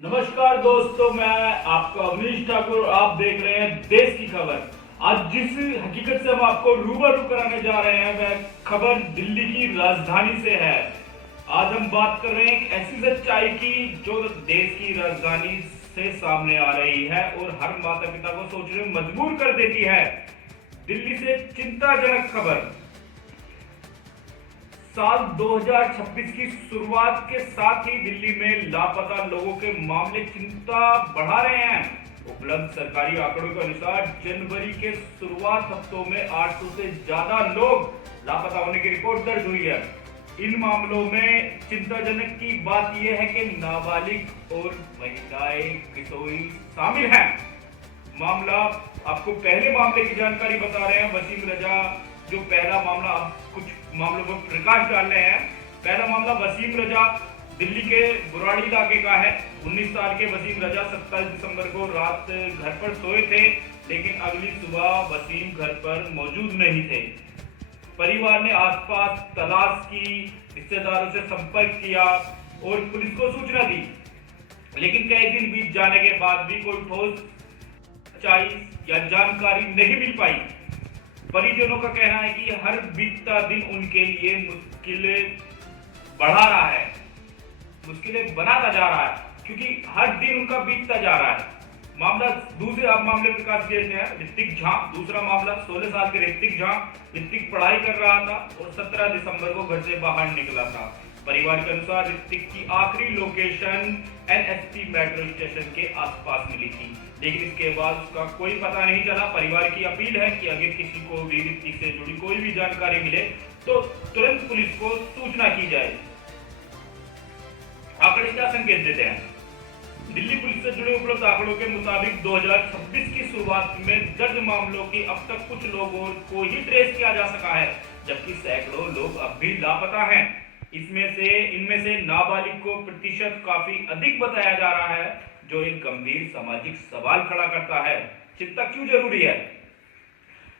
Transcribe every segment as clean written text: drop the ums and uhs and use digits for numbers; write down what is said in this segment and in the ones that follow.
नमस्कार दोस्तों, मैं आपका अवनीश ठाकुर। आप देख रहे हैं देश की खबर। आज जिस हकीकत से हम आपको रूबरू कराने जा रहे हैं वह खबर दिल्ली की राजधानी से है। आज हम बात कर रहे हैं एक ऐसी सच्चाई की जो देश की राजधानी से सामने आ रही है और हर माता पिता को सोचने में मजबूर कर देती है। दिल्ली से चिंताजनक खबर। साल 2026 की शुरुआत के साथ ही दिल्ली में लापता लोगों के मामले चिंता बढ़ा रहे हैं। उपलब्ध सरकारी आंकड़ों के अनुसार जनवरी के शुरुआत हफ्तों में 800 से ज्यादा लोग लापता होने की रिपोर्ट दर्ज हुई है। इन मामलों में चिंताजनक की बात यह है कि नाबालिग और महिलाएं किशोरी शामिल हैं। मामला आपको पहले मामले की जानकारी बता रहे हैं। वसीम रजा जो पहला मामला, अब कुछ मामलों पर प्रकाश डाल रहे हैं। पहला मामला वसीम रजा दिल्ली के बुराड़ी इलाके का है। 19 साल के वसीम रजा 27 दिसंबर को रात घर पर सोए थे, लेकिन अगली सुबह वसीम घर पर मौजूद नहीं थे। परिवार ने आसपास तलाश की, रिश्तेदारों से संपर्क किया और पुलिस को सूचना दी, लेकिन कई दिन बीत जाने के बाद भी कोई ठोस सच्चाई या जानकारी नहीं मिल पाई। परिजनों का कहना है कि हर बीतता दिन उनके लिए मुश्किलें बढ़ा रहा है, मुश्किलें बनाता जा रहा है, क्योंकि हर दिन उनका बीतता जा रहा है। मामला दूसरे आप मामले प्रकाश देते हैं ऋतिक झा। दूसरा मामला 16 साल के ऋतिक झा। ऋतिक पढ़ाई कर रहा था और 17 दिसंबर को घर से बाहर निकला था। परिवार के अनुसार ऋतिक की आखिरी लोकेशन एनएसपी मेट्रो स्टेशन के आसपास मिली थी, लेकिन इसके बाद उसका कोई पता नहीं चला। परिवार की अपील है कि अगर किसी को भी ऋतिक से जुड़ी कोई भी जानकारी मिले तो तुरंत पुलिस को सूचना की जाए। आंकड़े क्या संकेत देते हैं? दिल्ली पुलिस से जुड़े उपलब्ध आंकड़ों के मुताबिक 2026 की शुरुआत में दर्ज मामलों की अब तक कुछ लोगों को ही ट्रेस किया जा सका है, जबकि सैकड़ों लोग अब भी लापता हैं। इनमें से नाबालिग को प्रतिशत काफी अधिक बताया जा रहा है, जो एक गंभीर सामाजिक सवाल खड़ा करता है। चिंता क्यों जरूरी है?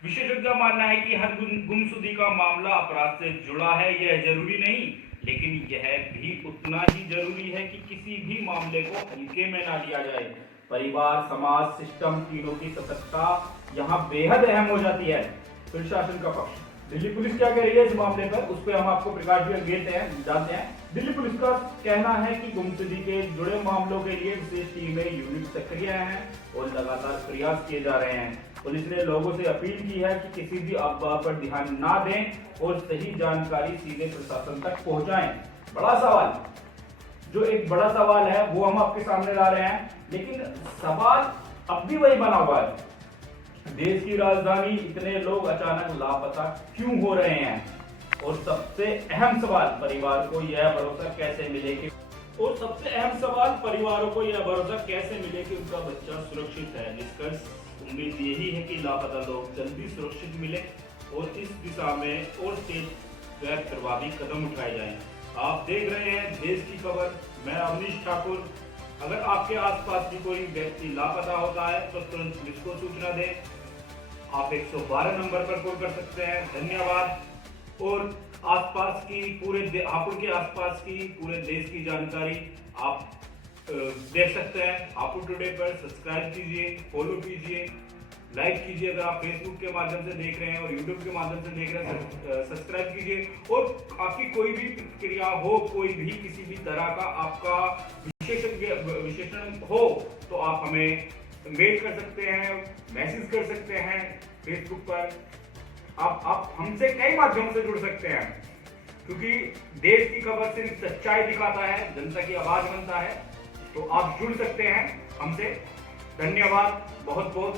विशेषज्ञों का मानना है कि हर गुमशुदगी का मामला अपराध से जुड़ा है, यह जरूरी नहीं, लेकिन यह भी उतना ही जरूरी है कि किसी भी मामले को हल्के में ना लिया जाए। परिवार, समाज, सिस्टम, तीनों की सतर्कता यहाँ बेहद अहम हो जाती है। प्रशासन का पक्ष, दिल्ली पुलिस क्या कह रही है इस मामले पर, उस पर हम आपको प्रकाश भी जानते हैं। दिल्ली पुलिस का कहना है कि गुमशुदगी के जुड़े मामलों के लिए विशेष टीमें यूनिट सक्रिय हैं और लगातार प्रयास किए जा रहे हैं। पुलिस ने लोगों से अपील की है कि किसी भी अफवाह पर ध्यान ना दें और सही जानकारी सीधे प्रशासन तक पहुंचाएं। बड़ा सवाल, जो एक बड़ा सवाल है वो हम आपके सामने ला रहे हैं, लेकिन सवाल अब भी वही बना हुआ है। देश की राजधानी इतने लोग अचानक लापता क्यों हो रहे हैं? और सबसे अहम सवाल, परिवार को यह भरोसा कैसे मिले कि उनका बच्चा सुरक्षित है। निष्कर्ष, उम्मीद यही है कि लापता लोग जल्दी सुरक्षित मिले और इस दिशा में और तेज व प्रभावी कदम उठाए जाएं। आप देख रहे हैं देश की खबर। मैं अवनीश ठाकुर। अगर आपके आसपास भी कोई व्यक्ति लापता होता है तो तुरंत पुलिस को सूचना दें। आप 112 नंबर पर कॉल कर सकते हैं। धन्यवाद। और आसपास की हापुड़ के आसपास की पूरे देश की जानकारी आप देख सकते हैं। हापुड़ टुडे पर सब्सक्राइब कीजिए, फॉलो कीजिए, लाइक कीजिए। अगर आप फेसबुक के माध्यम से देख रहे हैं और यूट्यूब के माध्यम से देख रहे हैं, सब्सक्राइब कीजिए। और आपकी कोई भी प्रतिक्रिया हो, कोई भी किसी भी तरह का आपका विशेषण हो तो आप हमें मेल कर सकते हैं, मैसेज कर सकते हैं फेसबुक पर। आप हमसे कई माध्यमों से जुड़ सकते हैं, क्योंकि देश की खबर सिर्फ सच्चाई दिखाता है, जनता की आवाज बनता है। तो आप जुड़ सकते हैं हमसे। धन्यवाद, बहुत बहुत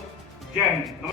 जय हिंद।